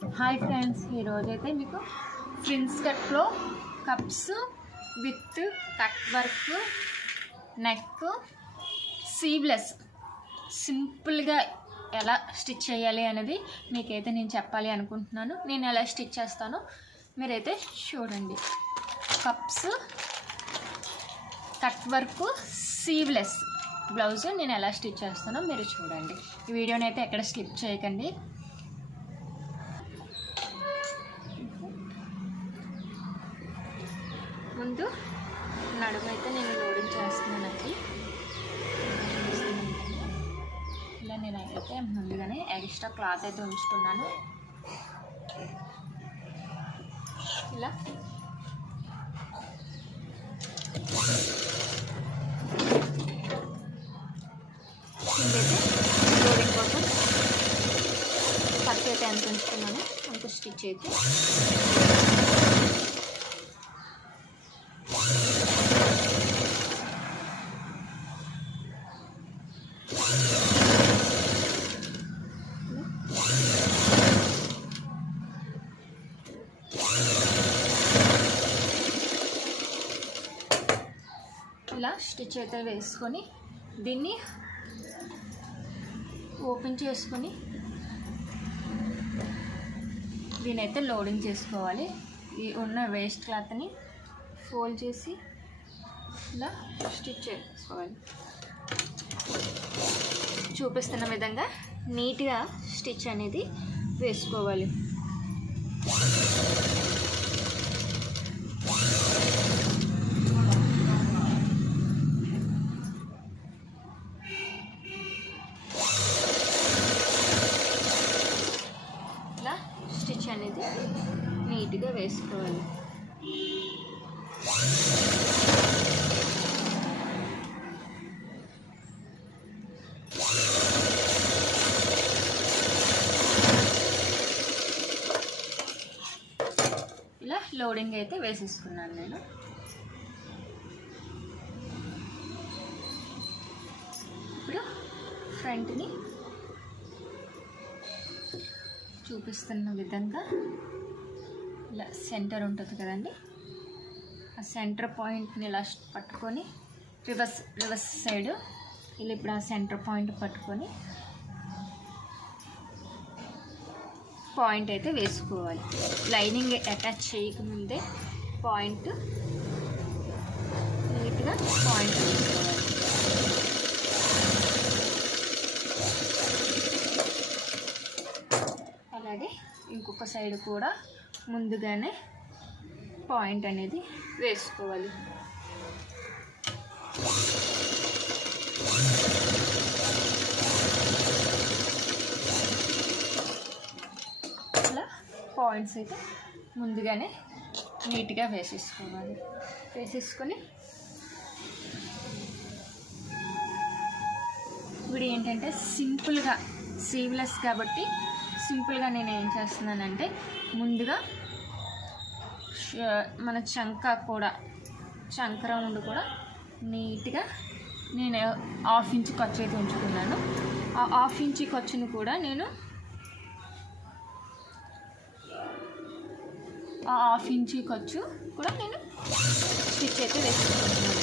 Hi friends, ఈరోజైతే మీకు princess కట్లో cups with cut work neck sleeveless సింపుల్గా ఎలా స్టిచ్ చేయాలి అనేది మీకైతే నేను చెప్పాలి అనుకుంటున్నాను. నేను ఎలా స్టిచ్ చేస్తానో మీరైతే చూడండి. కప్స్ కట్ వర్క్ సీవ్లెస్ బ్లౌజ్ నేను ఎలా స్టిచ్ చేస్తానో మీరు చూడండి. ఈ వీడియోని అయితే ఎక్కడ స్కిప్ చేయకండి. ముందు నడుమైతే నేను లోడింగ్ చేస్తున్నానండి. ఇలా నేనైతే ముందుగానే ఎక్స్ట్రా క్లాత్ అయితే ఉంచుకున్నాను. ఇలా ఇదైతే లోడింగ్ కోసం ఖర్చు అయితే ఎంత ఉంచుకున్నాను అంత స్టిచ్ అయితే ఇలా స్టిచ్ అయితే వేసుకొని దీన్ని ఓపెన్ చేసుకొని దీనైతే లోడింగ్ చేసుకోవాలి. ఈ ఉన్న వేస్ట్ క్లాత్ని ఫోల్డ్ చేసి ఇలా స్టిచ్ చేసుకోవాలి. చూపిస్తున్న విధంగా నీట్గా స్టిచ్ అనేది వేసుకోవాలి. ఇలా స్టిచ్ అనేది నీట్గా వేసుకోవాలి. ఇలా లోడింగ్ అయితే వేసేసుకున్నాను నేను. ఇప్పుడు ఫ్రంట్ని చూపిస్తున్న విధంగా ఇలా సెంటర్ ఉంటుంది కదండి, ఆ సెంటర్ పాయింట్ని ఇలా పట్టుకొని రివర్స్ సైడ్ ఇలా ఇప్పుడు ఆ సెంటర్ పాయింట్ పట్టుకొని పాయింట్ అయితే వేసుకోవాలి. లైనింగ్ అటాచ్ చేయకముందే పాయింట్ నీట్గా పాయింట్ వేసుకోవాలి. అలాగే ఇంకొక సైడ్ కూడా ముందుగానే పాయింట్ అనేది వేసుకోవాలి. ఇలా పాయింట్స్ అయితే ముందుగానే నీట్గా వేసేసుకోవాలి. వేసేసుకొని ఇప్పుడు ఏంటంటే సింపుల్గా సీవ్లెస్ కాబట్టి సింపుల్గా నేను ఏం చేస్తున్నానంటే ముందుగా మన చంక రౌండ్ కూడా నీట్గా నేను 1/2 ఇంచ్ ఖర్చు అయితే ఉంచుకున్నాను. ఆ 1/2 ఇంచ్ ఖర్చును కూడా నేను స్టిచ్ అయితే వేసుకుంటున్నాను.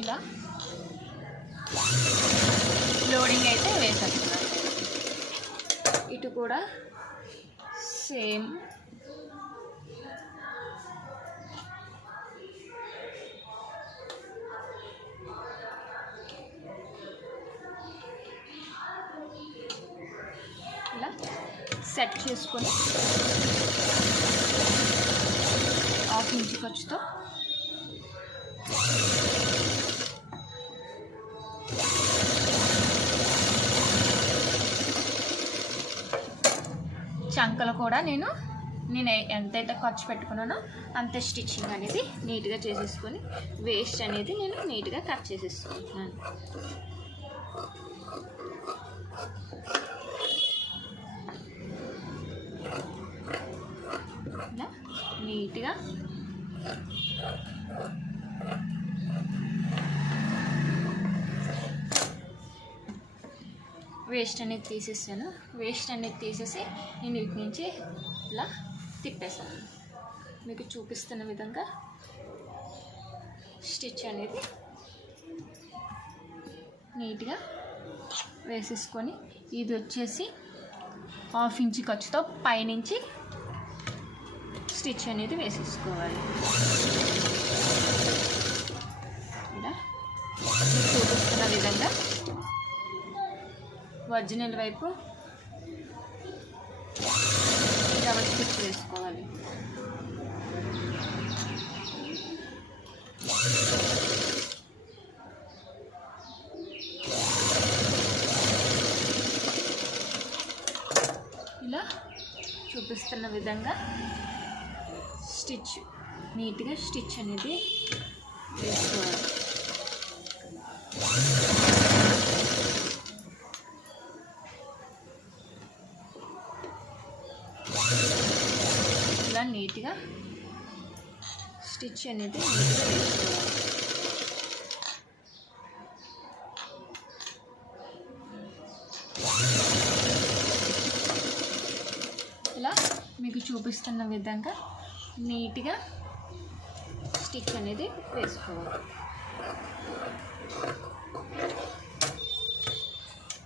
ఇలా లోడింగ్ అయితే వేసేస్తున్నాను. ఇటు కూడా సేమ్ ఇలా సెట్ చేసుకొని 1/2 ఇంచ్ ఖర్చుతో చంకలు కూడా నేను ఎంతైతే ఖర్చు పెట్టుకున్నానో అంతే స్టిచ్చింగ్ అనేది నీట్గా చేసేసుకొని వేస్ట్ అనేది నేను నీట్గా కట్ చేసేసుకుంటున్నాను. ఇలా నీట్గా వేస్ట్ అనేది తీసేసాను. వేస్ట్ అనేది తీసేసి నేను వీటి నుంచి ఇలా తిప్పేసాను. మీకు చూపిస్తున్న విధంగా స్టిచ్ అనేది నీట్గా వేసేసుకొని, ఇది వచ్చేసి 1/2 ఇంచ్ ఖర్చుతో పైనుంచి స్టిచ్ అనేది వేసేసుకోవాలి. ఇలా చూపిస్తున్న విధంగా ఒరిజినల్ వైపు డబల్ స్టిచ్ వేసుకోవాలి. ఇలా చూపిస్తున్న విధంగా స్టిచ్ నీట్గా స్టిచ్ అనేది వేసుకోవాలి. ఇలా నీట్గా స్టిచ్ అనేది నీట్గా వేసుకోవాలి. ఇలా మీకు చూపిస్తున్న విధంగా నీట్గా స్టిచ్ అనేది వేసుకోవాలి.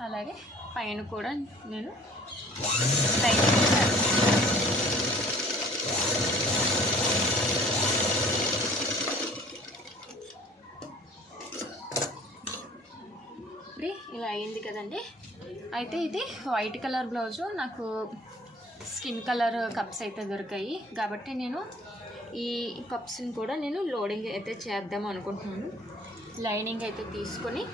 అలాగే పైన కూడా నేను ఇలా అయింది కదండి. అయితే ఇది వైట్ కలర్ బ్లౌజు, నాకు స్కిన్ కలర్ కప్స్ అయితే దొరికాయి కాబట్టి నేను ఈ కప్స్ని కూడా నేను లోడింగ్ అయితే చేద్దాం అనుకుంటున్నాను. లైనింగ్ అయితే తీసుకొని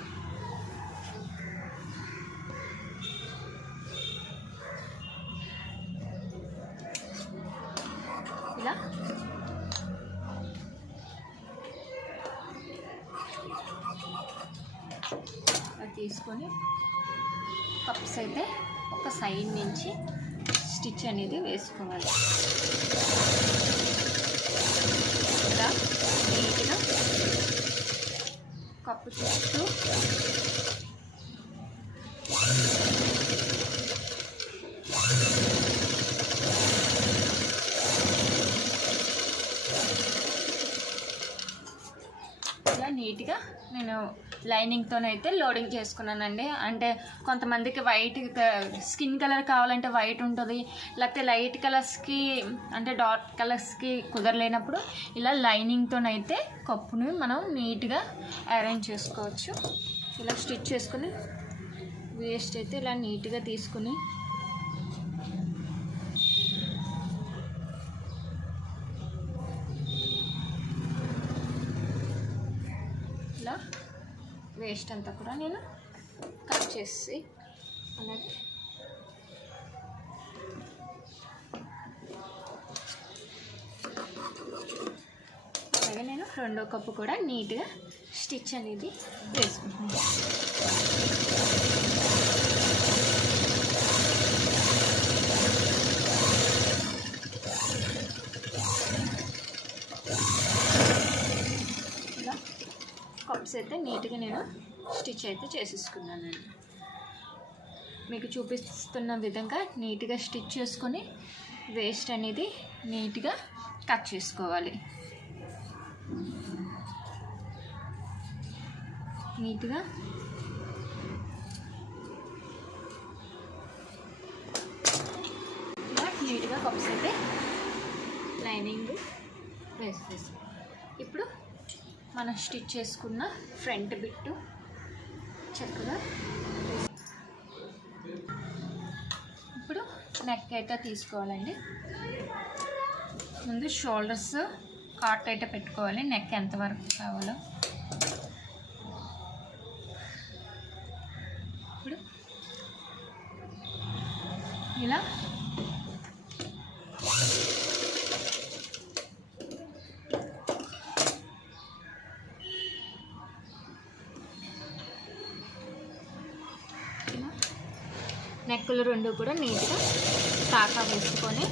ఇలా తీసుకొని కప్స్ అయితే ఒక సైడ్ నుంచి స్టిచ్ అనేది వేసుకోవాలి. ఇలా నీట్గా కప్పు చుట్టూ ఇలా నీట్గా నేను లైనింగ్తోనైతే లోడింగ్ చేసుకున్నానండి. అంటే కొంతమందికి వైట్ స్కిన్ కలర్ కావాలంటే వైట్ ఉంటుంది, లేకపోతే లైట్ కలర్స్కి అంటే డార్క్ కలర్స్కి కుదరలేనప్పుడు ఇలా లైనింగ్తోనైతే కప్పుని మనం నీట్గా అరేంజ్ చేసుకోవచ్చు. ఇలా స్టిచ్ చేసుకుని వేస్ట్ అయితే ఇలా నీట్గా తీసుకుని ఇలా వేస్ట్ అంతా కూడా నేను కట్ చేసి అలాగే నేను రెండో కప్పు కూడా నీట్గా స్టిచ్ అనేది వేసుకుంటున్నాను. ఇలా కప్స్ అయితే నీట్గా నేను స్టిచ్ అయితే చేసేసుకున్నానండి. మీకు చూపిస్తున్న విధంగా నీట్గా స్టిచ్ చేసుకొని వేస్ట్ అనేది నీట్గా కట్ చేసుకోవాలి. నీట్గా నీట్గా కప్స్ అయితే లైనింగ్ వేసేసి ఇప్పుడు మనం స్టిచ్ చేసుకున్న ఫ్రంట్ బిట్టు చక్కగా ఇప్పుడు నెక్ అయితే తీసుకోవాలండి. ముందు షోల్డర్స్ కాట్ అయితే పెట్టుకోవాలి. నెక్ ఎంతవరకు కావాలో ఇప్పుడు ఇలా నెక్కులు రెండు కూడా నీట్గా తాకా వేసుకొని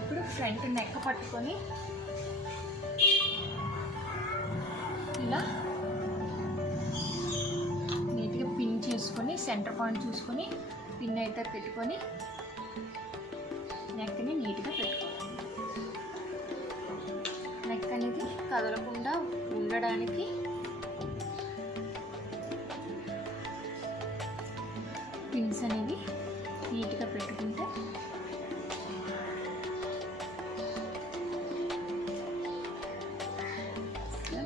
ఇప్పుడు ఫ్రంట్ నెక్ పట్టుకొని ఇలా చూసుకొని సెంటర్ పాయింట్ చూసుకొని పిన్ అయితే పెట్టుకొని నెక్ని నీట్గా పెట్టుకోవాలి. నెక్ అనేది కదలకుండా ఉండడానికి పిన్స్ అనేవి నీట్గా పెట్టుకుంటే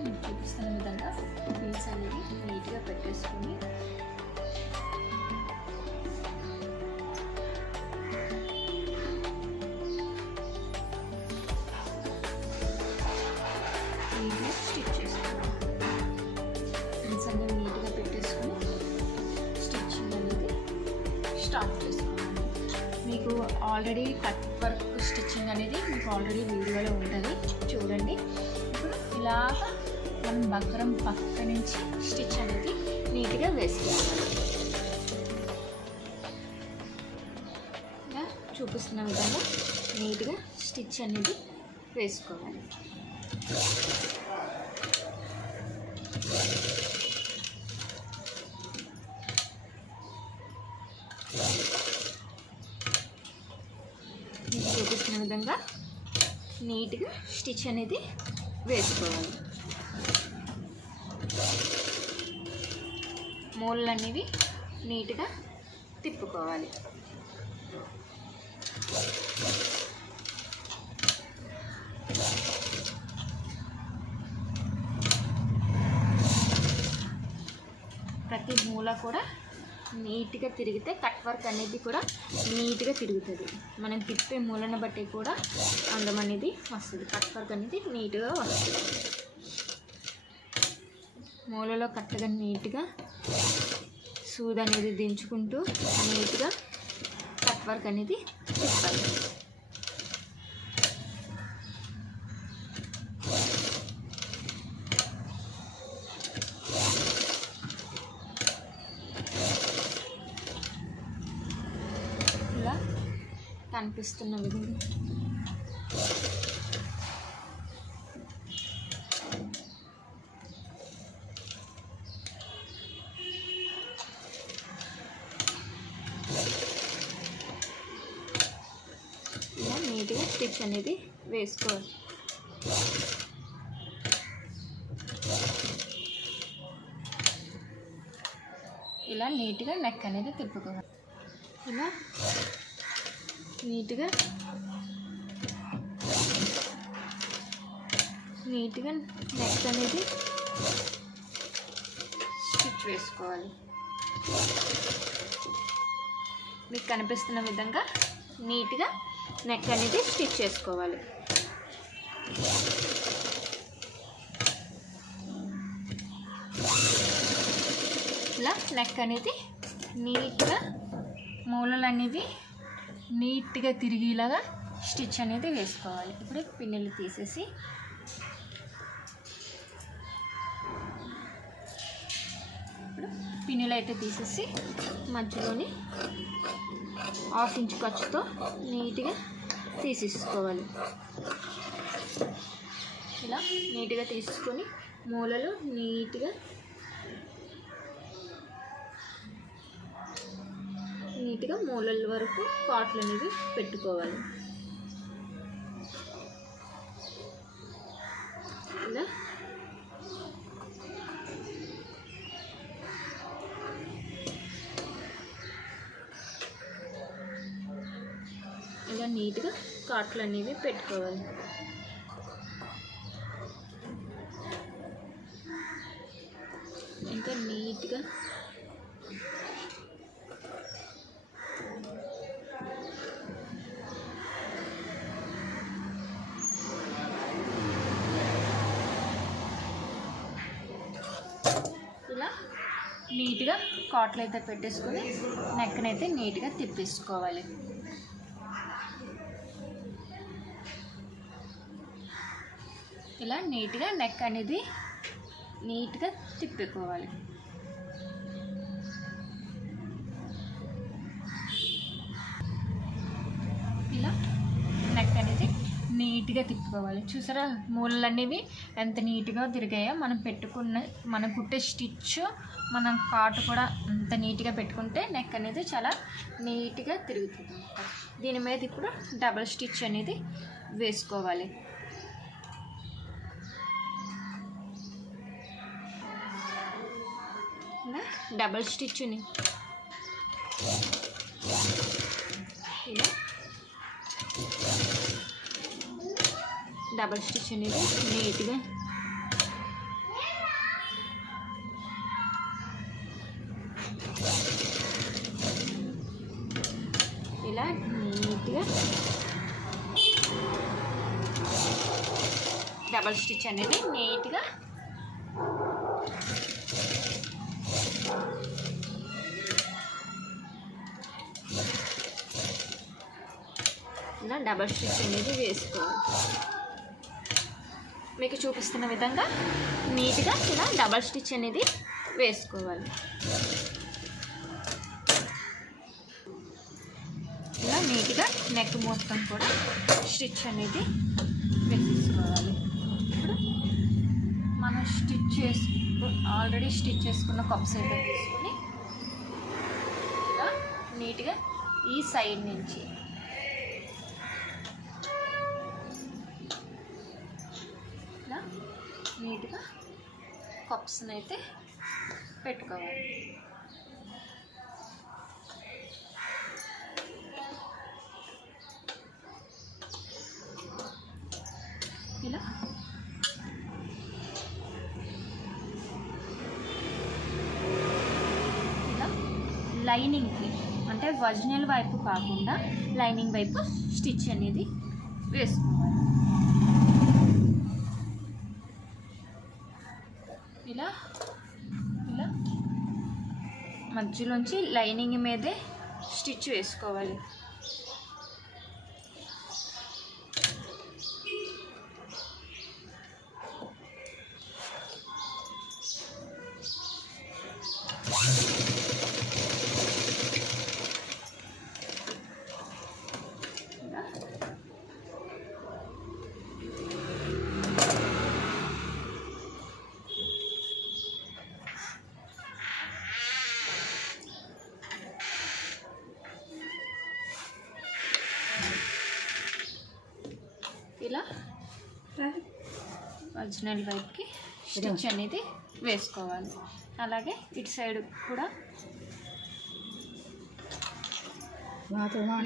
మీకు చూపిస్తున్న విధంగా పిన్స్ అనేవి నీట్గా పెట్టేసుకొని స్టిచ్ చేసుకున్నాం. పిన్స్ అనేవి నీట్గా పెట్టేసుకొని స్టిచ్చింగ్ అనేది స్టార్ట్ చేసుకోవాలి. మీకు ఆల్రెడీ కట్ వర్క్ స్టిచ్చింగ్ అనేది మీకు ఆల్రెడీ వీడియోలో ఉంటుంది, చూడండి. ఇప్పుడు ఇలాగా మనం బక్రం పక్క నుంచి స్టిచ్ అనేది నీట్గా వేసుకోవాలి. ఇలా చూపిస్తున్న విధంగా నీట్గా స్టిచ్ అనేది వేసుకోవాలి. చూపిస్తున్న విధంగా నీట్గా స్టిచ్ అనేది వేసుకోవాలి. మూలలు అనేవి నీట్గా తిప్పుకోవాలి. ప్రతి మూల కూడా నీట్గా తిరిగితే కట్ వర్క్ అనేది కూడా నీట్గా తిరుగుతుంది. మనం తిప్పే మూలను బట్టి కూడా అందం అనేది వస్తుంది. కట్ వర్క్ అనేది నీట్గా వస్తుంది. మూలలో కరెక్ట్గా నీట్గా సూది అనేది దించుకుంటూ నీట్గా కట్ వర్క్ అనేది తిప్పాలి. ఇలా కనిపిస్తున్న విధంగా ఇలా నీట్గా స్టిచ్ అనేది వేసుకోవాలి. ఇలా నీట్గా నెక్ అనేది తిప్పుకోవాలి. ఇలా నీట్గా నెక్ అనేది స్టిచ్ వేసుకోవాలి. మీకు కనిపిస్తున్న విధంగా నీట్గా నెక్ అనేది స్టిచ్ చేసుకోవాలి. ఇలా నెక్ అనేది నీట్గా మూలలు అనేవి నీట్గా తిరిగేలాగా స్టిచ్ అనేది వేసుకోవాలి. ఇప్పుడు పిన్నులు తీసేసి పిన్నులు అయితే తీసేసి మధ్యలోని 1/2 ఇంచ్ ఖర్చుతో నీట్గా తీసేసుకోవాలి. ఇలా నీట్గా తీసుకొని మూలలు నీట్గా మూలల వరకు కాట్లు అనేవి పెట్టుకోవాలి. ఇలా నీట్గా కాట్లు అనేవి పెట్టుకోవాలి. ఇంకా నీట్గా ఇలా నీట్గా కాట్లు అయితే పెట్టేసుకొని నెక్నైతే నీట్గా తిప్పేసుకోవాలి. ఇలా నీట్గా నెక్ అనేది నీట్గా తిప్పుకోవాలి. ఇలా నెక్ అనేది నీట్ నీట్గా తిప్పుకోవాలి. చూసారా మూలలు అనేవి ఎంత నీట్గా తిరిగాయో. మనం కుట్టే స్టిచ్, మనం కాటు కూడా అంత నీట్గా పెట్టుకుంటే నెక్ అనేది చాలా నీట్గా తిరుగుతుంది. దీని మీద ఇప్పుడు డబల్ స్టిచ్ అనేది వేసుకోవాలి. ఇలా డబల్ స్టిచ్ని ఇలా డబల్ స్టిచ్ అనేది నీట్గా ఇలా నీట్గా డబల్ స్టిచ్ అనేది నీట్గా ఇలా డబల్ స్టిచ్ అనేది వేసుకోవాలి. మీకు చూపిస్తున్న విధంగా నీట్గా ఇలా డబల్ స్టిచ్ అనేది వేసుకోవాలి. ఇలా నీట్గా నెక్ మొత్తం కూడా స్టిచ్ అనేది వేసేసుకోవాలి. ఇప్పుడు మనం ఆల్రెడీ స్టిచ్ చేసుకున్న కప్స్ అయితే తీసుకొని ఇలా నీట్గా ఈ సైడ్ నుంచి ఇలా నీట్గా కప్స్ని అయితే పెట్టుకోవాలి. ఇలా లైనింగ్కి అంటే ఒరిజినల్ వైపు కాకుండా లైనింగ్ వైపు స్టిచ్ అనేది వేసుకోవాలి. ఇలా ఇలా మధ్యలోంచి లైనింగ్ మీదే స్టిచ్ వేసుకోవాలి. ఇలా ఒరిజినల్ వైపుకి స్టిచ్ అనేది వేసుకోవాలి. అలాగే ఇటు సైడ్ కూడా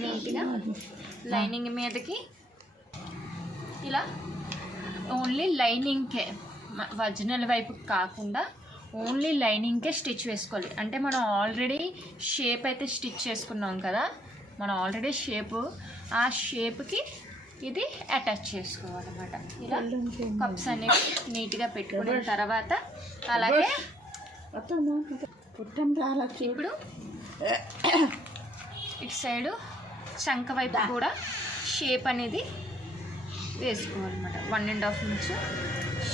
నీట్గా లైనింగ్ మీదకి ఇలా ఓన్లీ లైనింగ్కే, ఒరిజినల్ వైపు కాకుండా ఓన్లీ లైనింగ్కే స్టిచ్ వేసుకోవాలి. అంటే మనం ఆల్రెడీ షేప్ అయితే స్టిచ్ చేసుకున్నాం కదా, మనం ఆల్రెడీ ఆ షేప్కి ఇది అటాచ్ చేసుకోవాలన్నమాట. ఇలా కప్స్ అనేవి నీట్గా పెట్టుకున్న తర్వాత అలాగే ఇప్పుడు ఇటు సైడు చంక వైపు కూడా షేప్ అనేది వేసుకోవాలన్నమాట. 1.5 ఇంచ్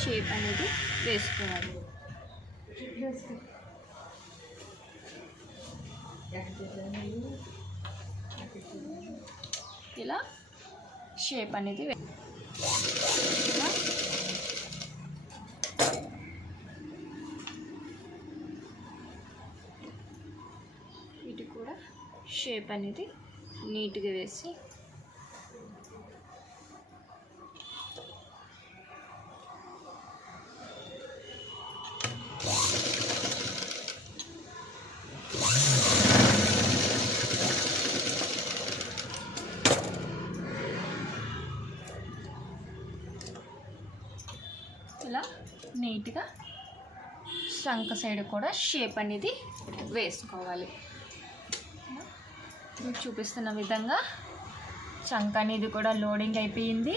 షేప్ అనేది వేసుకోవాలి. ఇలా షేప్ అనేది ఇలా ఇటు కూడా షేప్ అనేది నీట్గా వేసి ఇలా నీట్గా శంఖ సైడ్ కూడా షేప్ అనేది వేసుకోవాలి. చూపిస్తున్న విధంగా శంఖ అనేది కూడా లోడింగ్ అయిపోయింది.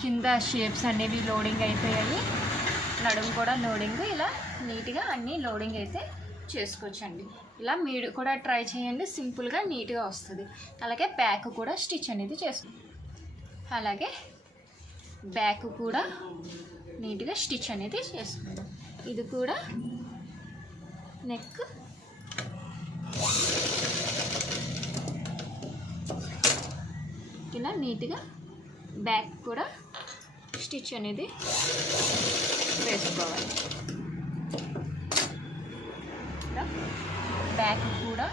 కింద షేప్స్ అనేవి లోడింగ్ అయిపోయాయి. నడుము కూడా లోడింగ్. ఇలా నీట్గా అన్నీ లోడింగ్ అయితే చేసుకోవచ్చండి. ఇలా మీరు కూడా ట్రై చేయండి, సింపుల్గా నీట్గా వస్తుంది. అలాగే బ్యాక్ కూడా స్టిచ్ అనేది చేసుకోండి. అలాగే బ్యాక్ కూడా నీట్గా స్టిచ్ అనేది చేసుకుందాం. ఇది కూడా నెక్ ఇలా నీట్గా బ్యాక్ కూడా స్టిచ్ అనేది వేసుకోవాలి. బ్యాక్ కూడా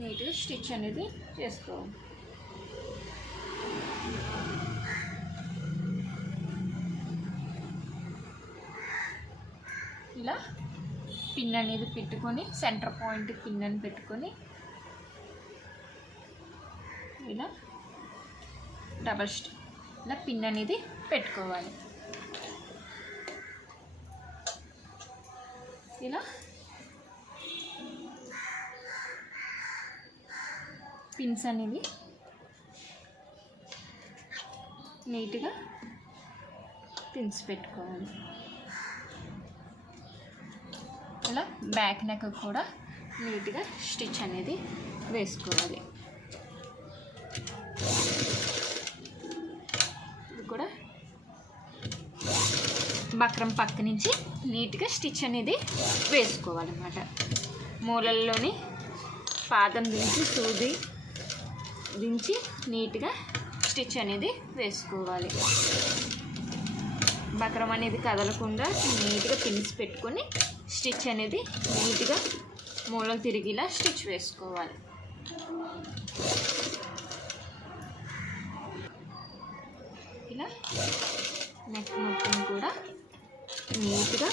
నీట్గా స్టిచ్ అనేది చేసుకోవాలి. ఇలా పిన్ అనేది పెట్టుకొని సెంటర్ పాయింట్ పిన్ అని పెట్టుకొని ఇలా డబల్ ఇలా పిన్ అనేది పెట్టుకోవాలి. ఇలా పిన్స్ అనేవి నీట్గా పిన్స్ పెట్టుకోవాలి. ఇలా బ్యాక్ నెక్ కూడా నీట్గా స్టిచ్ అనేది వేసుకోవాలి. ఇది కూడా బక్రం పక్క నుంచి నీట్గా స్టిచ్ అనేది వేసుకోవాలన్నమాట. మూలల్లోని పాదం దించి సూది దించి నీట్గా స్టిచ్ అనేది వేసుకోవాలి. బక్రం అనేది కదలకుండా నీట్గా పిన్స్ పెట్టుకొని స్టిచ్ అనేది నీట్గా మూలలు తిరిగిలా స్టిచ్ వేసుకోవాలి. ఇలా నెక్ మొత్తం కూడా నీట్గా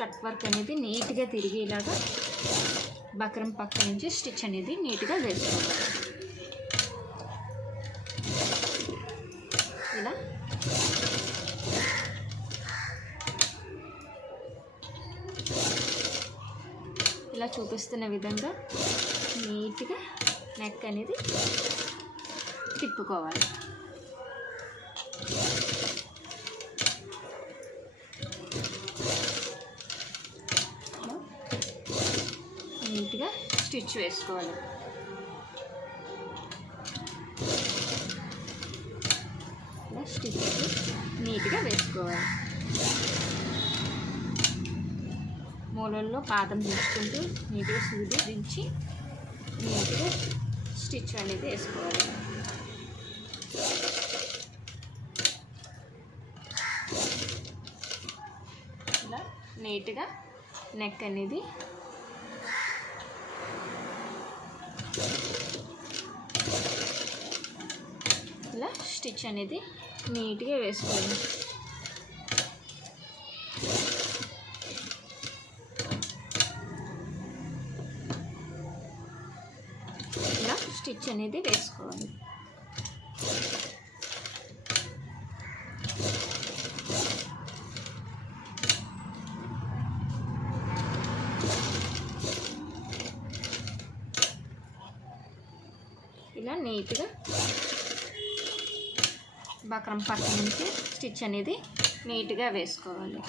కట్ వర్క్ అనేది నీట్గా తిరిగేలాగా బక్రం పక్క నుంచి స్టిచ్ అనేది నీట్గా వేసుకోవాలి. ఇలా ఇలా చూపిస్తున్న విధంగా నీట్గా నెక్ అనేది తిప్పుకోవాలి. నీట్గా స్టిచ్ వేసుకోవాలి. ఇలా స్టిచ్ నీట్గా వేసుకోవాలి. మూలల్లో పాదం దించుకుంటూ నీట్గా సూది దించి నీట్గా స్టిచ్ అనేది వేసుకోవాలి. ఇలా నీట్గా నెక్ అనేది ఇలా స్టిచ్ అనేది నీట్గా వేసుకోవాలి. ఇలా స్టిచ్ అనేది వేసుకోవాలి. ఇలా నీట్గా బక్రం పక్క నుంచి స్టిచ్ అనేది నీట్గా వేసుకోవాలి.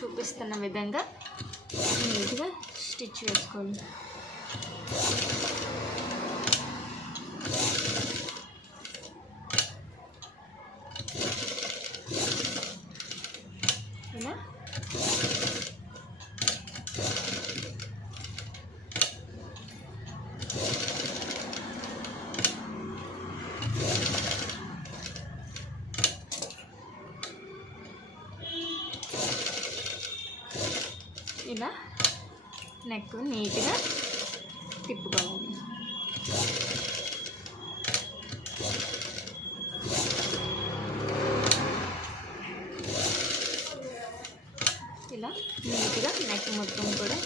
చూపిస్తున్న విధంగా నీట్గా స్టిచ్ వేసుకోవాలి. ఇలా ఇలా నెక్ నీట్గా తిప్పుకోవాలి. ఇలా నీట్గా నెక్ మొత్తం కూడా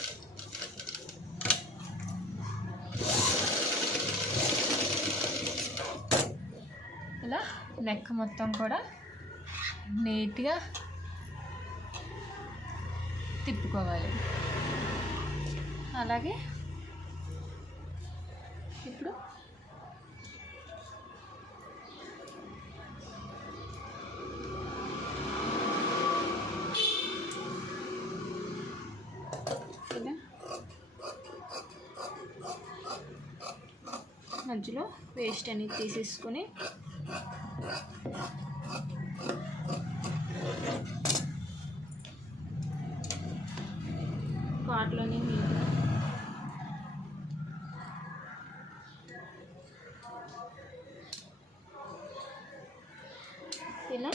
ఇలా నెక్ మొత్తం కూడా నీట్గా తిప్పుకోవాలి. అలాగే ఇప్పుడు ఇలా మధ్యలో వేస్ట్ అనేది తీసేసుకొని కాట్లోని నీట్గా ఇలా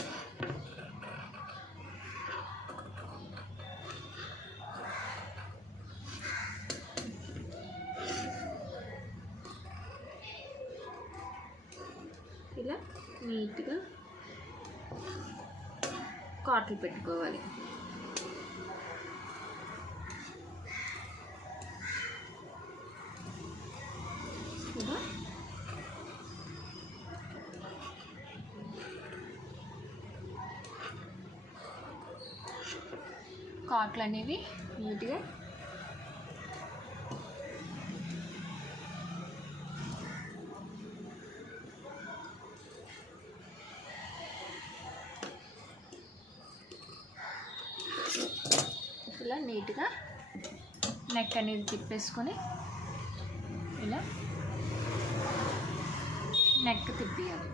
ఇలా నీట్గా కాట్లు పెట్టుకోవాలి. ఇలా కాట్లు అనేవి నీట్గా ఇలా నీట్గా నెక్ అనేది తిప్పేసుకొని ఇలా నెక్ తిప్పియాలి.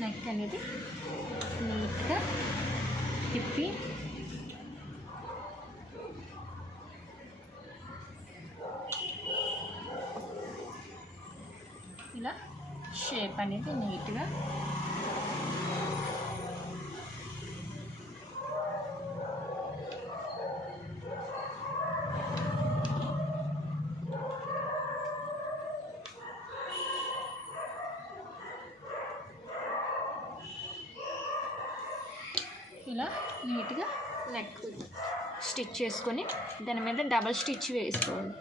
నెక్ అనేది నీట్గా తిప్పి ఇలా షేప్ అనేది నీట్గా ఇలా నీట్గా నెక్ స్టిచ్ చేసుకొని దాని మీద డబల్ స్టిచ్ వేసుకోవాలి.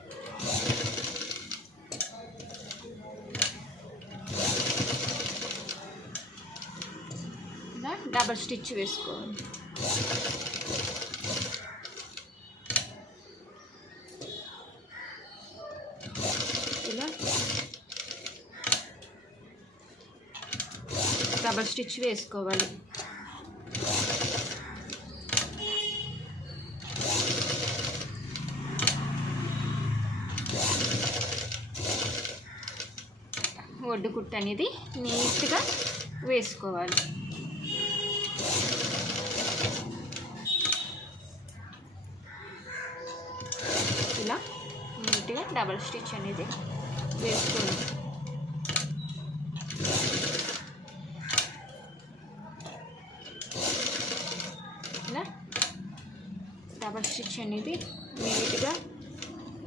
ఇలా డబల్ స్టిచ్ వేసుకోవాలి. ఇలా డబల్ స్టిచ్ వేసుకోవాలి. ఒడ్డు కుట్టు అనేది నీట్గా వేసుకోవాలి. ఇలా నీట్గా డబల్ స్టిచ్ అనేది వేసుకోవాలి. ఇలా డబల్ స్టిచ్ అనేది నీట్గా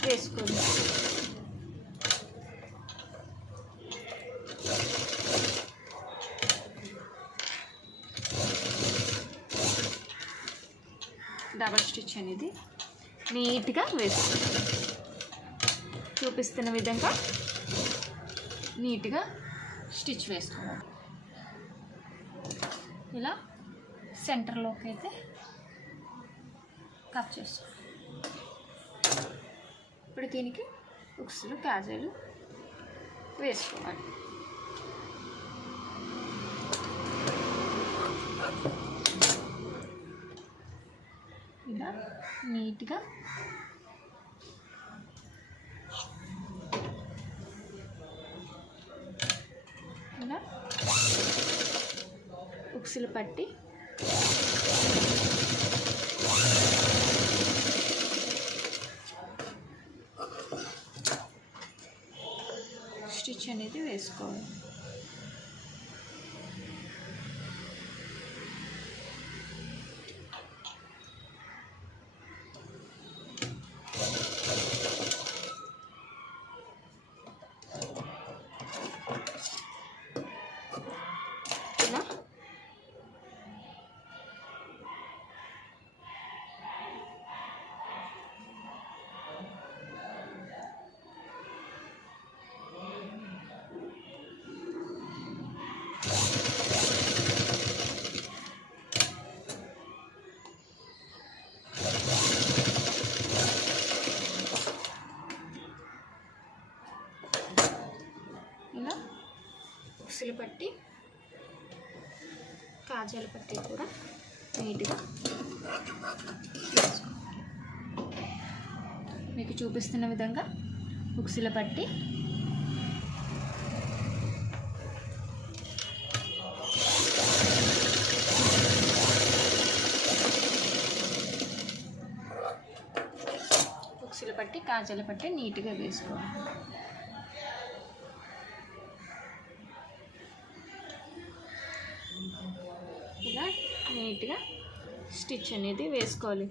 వేసుకోవాలి. డబల్ స్టిచ్ అనేది నీట్గా వేసుకోవాలి. చూపిస్తున్న విధంగా నీట్గా స్టిచ్ వేసుకోవాలి. ఇలా సెంటర్లోకి అయితే కట్ చేసుకోవాలి. ఇప్పుడు దీనికి ఉక్సులు కాజాలు వేసుకోవాలి. ఇలా నీట్గా ఇలా ఉక్సులు పట్టి స్టిచ్ అనేది వేసుకోవాలి. ఇలా ఉక్సులు పట్టి కాజాల పట్టి కూడా నీట్గా మీకు చూపిస్తున్న విధంగా ఉక్సులు పట్టి కాజాల పట్టి నీట్గా వేసుకోవాలి. ఇలా నీట్గా స్టిచ్ అనేది వేసుకోవాలి.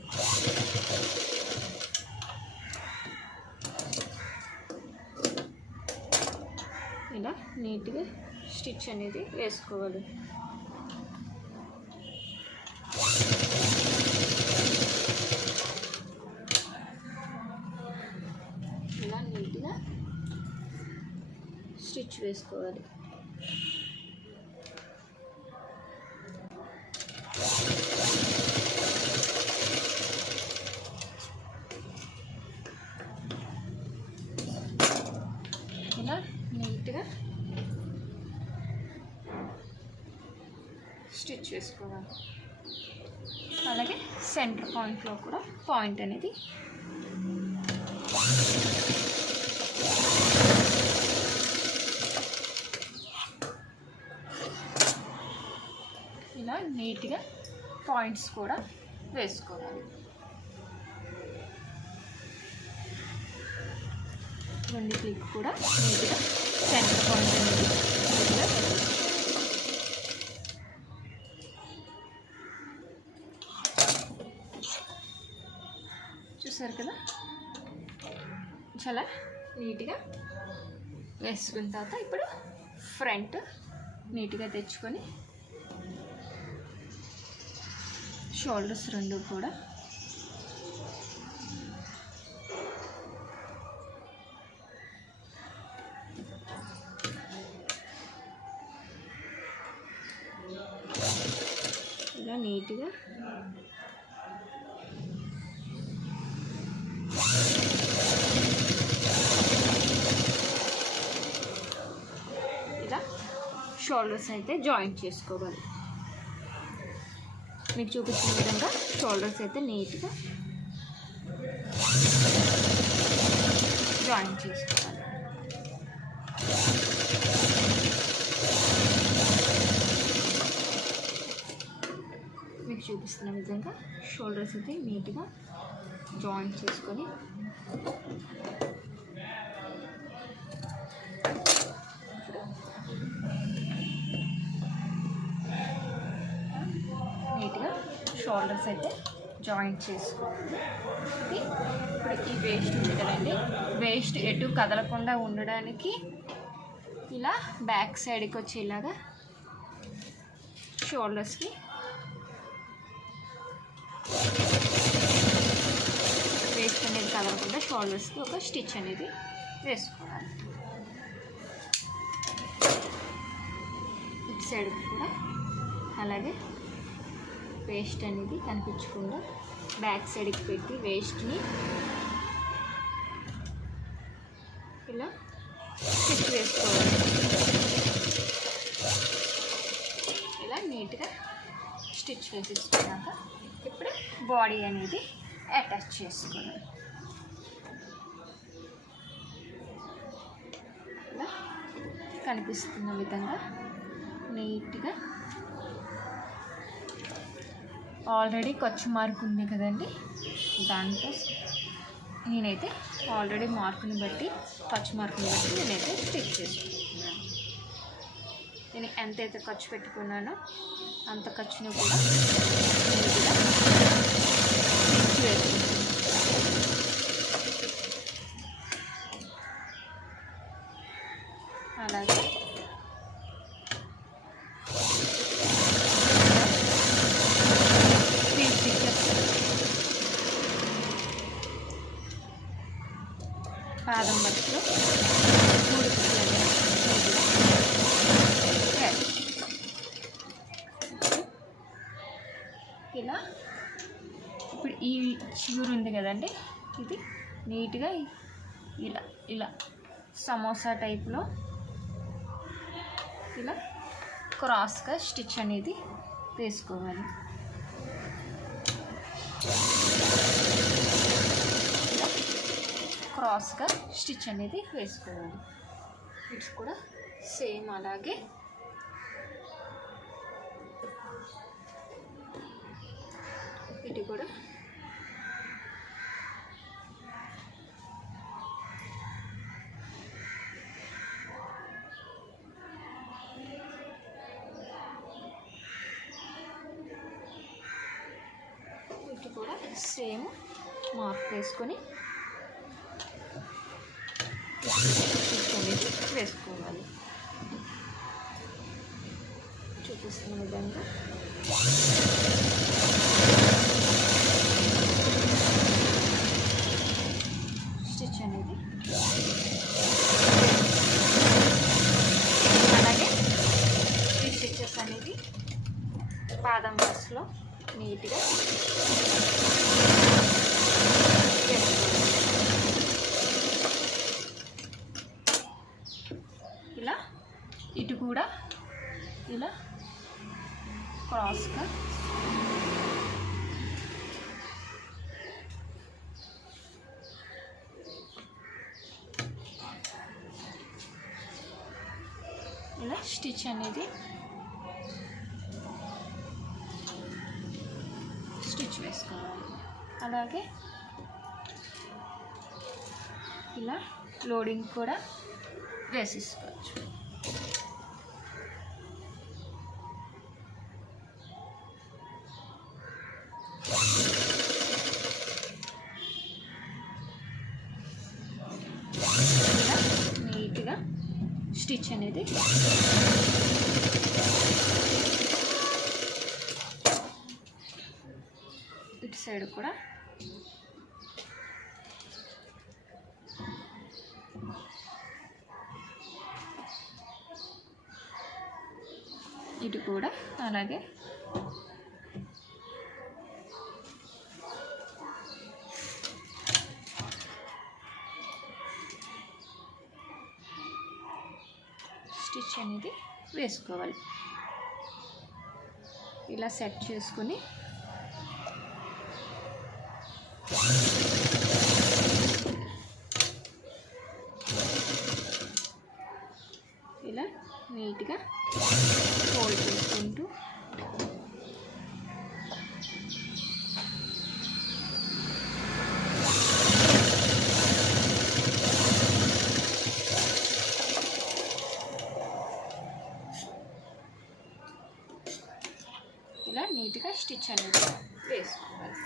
ఇలా నీట్గా స్టిచ్ అనేది వేసుకోవాలి. ఇలా నీట్గా స్టిచ్ వేసుకోవాలి. ఇలా నీట్గా స్టిచ్ వేసుకోవాలి. అలాగే సెంటర్ పాయింట్లో కూడా పాయింట్ అనేది ఇలా నీట్గా పాయింట్స్ కూడా వేసుకోవాలి. రెండిట్లకి కూడా నీట్గా సెంటర్ పాయింట్ అనేది నీట్గా చూసారు కదా. చాలా నీట్గా వేసుకున్న తర్వాత ఇప్పుడు ఫ్రంట్ నీట్గా తెచ్చుకొని షోల్డర్స్ రెండు కూడా ఇలా నీట్గా ఇలా షోల్డర్స్ అయితే జాయింట్ చేసుకోవాలి. మీకు చూపించిన విధంగా షోల్డర్స్ అయితే నీట్గా జాయింట్ చేసుకోవాలి. మీకు చూపిస్తున్న విధంగా షోల్డర్స్ అయితే నీట్గా జాయింట్ చేసుకొని నీట్గా షోల్డర్స్ అయితే జాయింట్ చేసుకోవాలి. ఇప్పుడు ఈ వేస్ట్ ఉంది కదండి, వేస్ట్ ఎటు కదలకుండా ఉండడానికి ఇలా బ్యాక్ సైడ్కి వచ్చేలాగా షోల్డర్స్కి వేస్ట్ అనేది కదలకుండా షోల్డర్స్కి ఒక స్టిచ్ అనేది వేసుకోవాలి. ఇటు సైడ్కి కూడా అలాగే వేస్ట్ అనేది కనిపించకుండా బ్యాక్ సైడ్కి పెట్టి వేస్ట్ని ఇలా స్టిచ్ వేసుకోవాలి. ఇలా నీట్గా స్టిచ్ వేసేసుకున్నాక ఇప్పుడు బాడీ అనేది అటాచ్ చేసుకోవాలి. ఇలా కనిపిస్తున్న విధంగా నీట్గా ఆల్రెడీ ఖర్చు మార్క్ ఉంది కదండి, దాంట్లో నేనైతే ఆల్రెడీ మార్కుని బట్టి ఖర్చు మార్కుని బట్టి నేనైతే స్టిచ్ చేసుకుంటున్నాను. నేను ఎంతైతే ఖర్చు పెట్టుకున్నానో అంత ఖర్చును కూడా నీట్గా స్టిచ్ వేసుకుంటాను. అలాగే పాదం బస్సులో 3 కుట్లు ఇలా. ఇప్పుడు ఈ చిగురు ఉంది కదండి, ఇది నీట్గా ఇలా ఇలా సమోసా టైప్లో ఇలా క్రాస్గా స్టిచ్ అనేది వేసుకోవాలి. ఇలా క్రాస్గా స్టిచ్ అనేది వేసుకోవాలి. ఇటు కూడా సేమ్ అలాగే ఇటు కూడా సేమ్ మార్క్ వేసుకొని వేసుకోవాలి. చూపిస్తున్న విధంగా స్టిచ్ అనేది అలాగే ఈ స్టిచెస్ అనేది పాదం వరుసలో నీట్గా ఇలా ఇటు కూడా ఇలా క్రాస్గా ఇలా స్టిచ్ అనేది స్టిచ్ వేసుకోవాలి. అలాగే ఇలా లోడింగ్ కూడా వేసేసుకోవచ్చు. ఇలా నీట్గా స్టిచ్ అనేది ఇటు సైడ్ కూడా ఇటు కూడా అలాగే స్టిచ్ అనేది వేసుకోవాలి. ఇలా సెట్ చేసుకుని ఇలా నీట్గా ఫోల్డ్ చేసుకుంటూ ఇలా నీట్గా స్టిచ్ అనేది వేసుకోవాలి.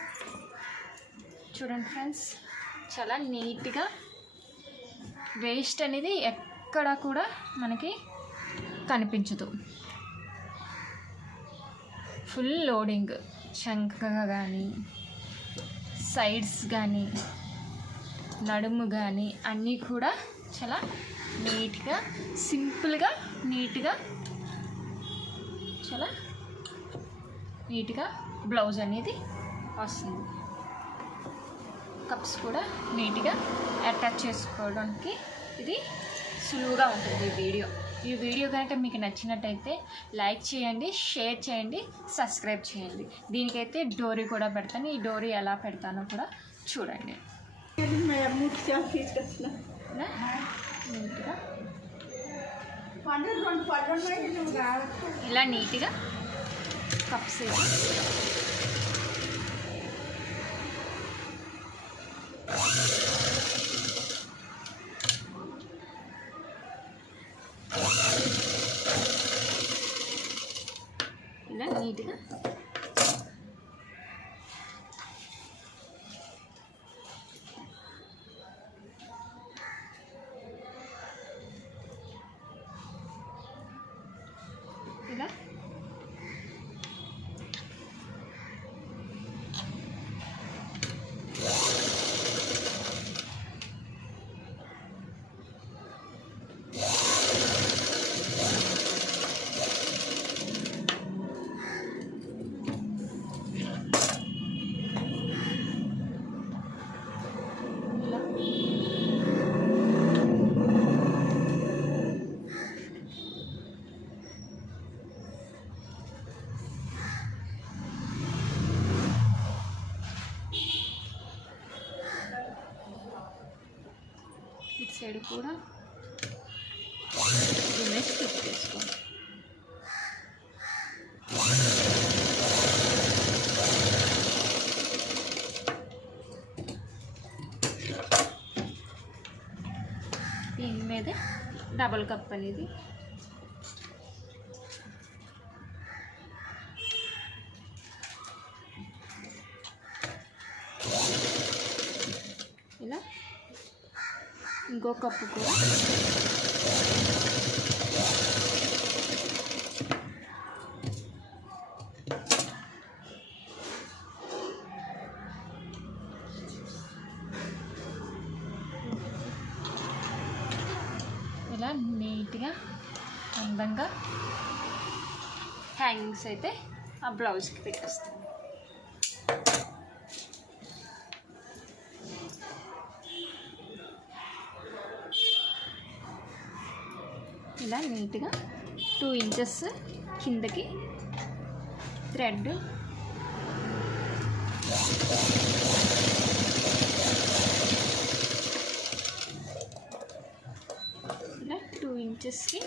చూడండి ఫ్రెండ్స్, చాలా నీట్గా వేస్ట్ అనేది ఎక్కడ కూడా మనకి కనిపించదు. ఫుల్ లోడింగ్ చంకగా కానీ సైడ్స్ కానీ నడుము కానీ అన్నీ కూడా చాలా నీట్గా సింపుల్గా నీట్గా చాలా నీట్గా బ్లౌజ్ అనేది వస్తుంది. కప్స్ కూడా నీట్గా అటాచ్ చేసుకోవడానికి ఇది సులువుగా ఉంటుంది. ఈ వీడియో కనుక మీకు నచ్చినట్టయితే లైక్ చేయండి, షేర్ చేయండి, సబ్స్క్రైబ్ చేయండి. దీనికైతే డోరీ కూడా పెడతాను. ఈ డోరీ ఎలా పెడతానో కూడా చూడండి. నీట్గా ఇలా నీట్గా కప్స్ ఇలా నీట్గా ఇలా సైడ్ కూడా దీన్ని స్టిచ్ చేసుకోండి. దీని మీద డబల్ కప్ అనేది ఇలా ఇంకో కప్పు కూడా ఇలా నీట్గా అందంగా హ్యాంగింగ్స్ అయితే ఆ బ్లౌజ్కి పెట్టేస్తాను. ఇలా నీట్గా 2 ఇంచెస్ కిందకి థ్రెడ్ ఇలా 2 ఇంచెస్కి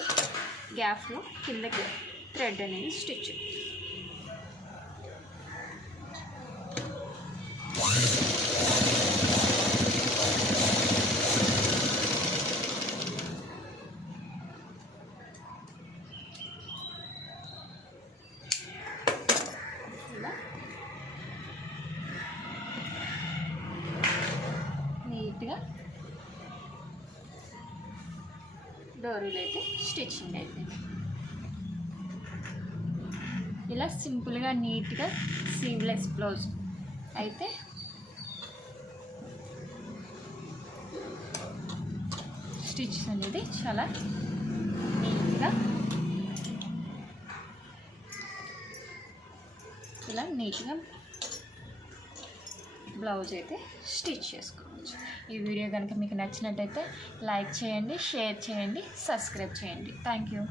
గ్యాప్లో కిందకి థ్రెడ్ అనేది స్టిచ్. ఇలా నీట్గా డోరీలు అయితే స్టిచ్చింగ్ అయిపోయింది. ఇలా సింపుల్గా నీట్గా సీమ్లెస్ బ్లౌజ్ అయితే స్టిచ్ అనేది చాలా నీట్గా ఇలా నీట్గా బ్లౌజ్ అయితే స్టిచ్ చేసుకోవచ్చు. ఈ వీడియో కనుక మీకు నచ్చినట్టయితే లైక్ చేయండి, షేర్ చేయండి, సబ్స్క్రైబ్ చేయండి. Thank you.